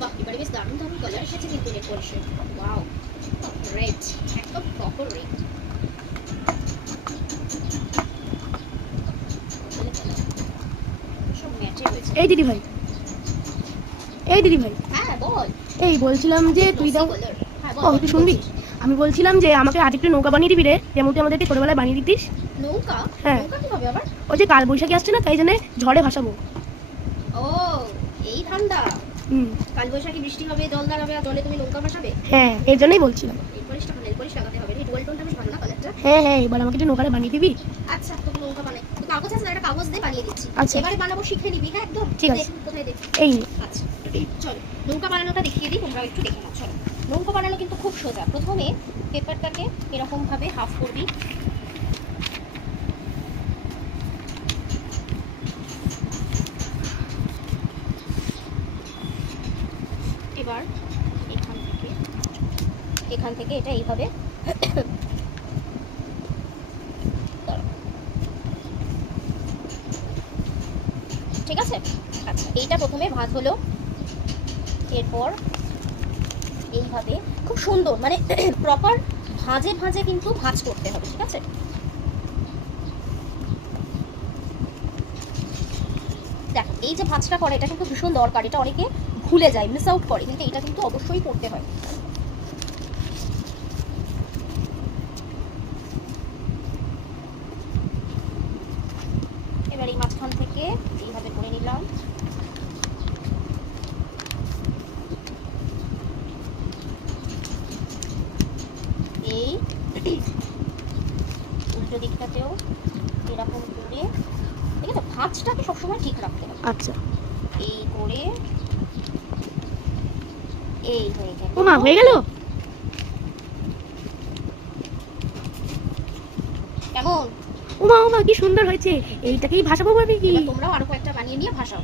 বাহ, এবারে বেশ দারুণ দারুণ কালার এসেছে কিন্তু নেল পলিশে। ওয়াও, রেড, একদম প্রপার রেড। সব ম্যাচে হয়েছে। এই দিদি ভাই, এই দিদি ভাই, হ্যাঁ বল। এই বলছিলাম যে তুই দাও। হ্যাঁ ও বল, তুই শুনবি? আমি বলছিলাম যে আমাকে আজ একটু নৌকা বানিয়ে দিবি রে, যেমন তুই আমাদেরকে ছোটবেলায় বানিয়ে দিতিস। নৌকা? হ্যাঁ। নৌকা কিভাবে আবার? ওই যে কাল বৈশাখী আসছে না, তাই জন্য ঝড়ে ভাসাবো। ও, এই ঠান্ডা হুম। কাল বৈশাখী বৃষ্টি হবে, জল দাঁড়াবে, আর জলে তুমি নৌকা ভাসাবে? হ্যাঁ, এর জন্যই বলছিলাম। নেল পলিশ লাগাতে হবে রে। ডুয়াল টোনটা বেশ ভালো না কালারটা? হ্যাঁ হ্যাঁ, এবার আমাকে একটু নৌকাটা বানিয়ে দিবি। আচ্ছা, তোকে নৌকা বানাই। তো কাগজ আছে না, একটা কাগজ দিয়ে বানিয়ে দিচ্ছি। আচ্ছা। এবারে বানাবো, শিখে নিবি। হ্যাঁ একদম ঠিক আছে। দেখ, কোথায় দেখ। এই নে। আচ্ছা, চলো নৌকা বানানোটা দেখিয়ে দিই, তোমরা একটু দেখে নাও। চলো, নৌকা বানানো কিন্তু খুব সোজা। প্রথমে পেপারটাকে এরকম ভাবে হাফ করবি। এবার এখান থেকে এটা এইভাবে ঠিক আছে। আচ্ছা, এইটা প্রথমে ভাঁজ হলো। এরপর এইভাবে খুব সুন্দর, মানে প্রপার ভাঁজে ভাঁজে কিন্তু ভাঁজ করতে হবে, ঠিক আছে? দেখো, এই যে ভাঁজটা করে এটা কিন্তু ভীষণ দরকার। এটা অনেকে ভুলে যায়, মিস আউট করে, কিন্তু এটা কিন্তু অবশ্যই করতে হয়। এবার এই মাঝখান থেকে এইভাবে করে নিলাম। এই উল্টো দিকটাতেও এরকম করে, ঠিক আছে? ভাঁজটাকে সবসময় ঠিক রাখতে হবে। আচ্ছা। এই করে এই হয়ে গেল। ও মা, হয়ে গেল? কেমন? ও মা কি সুন্দর হয়েছে। এইটাকেই ভাসাবো ভাবি কি? তোমরাও আরো কয়েকটা বানিয়ে নিয়ে ভাসাও।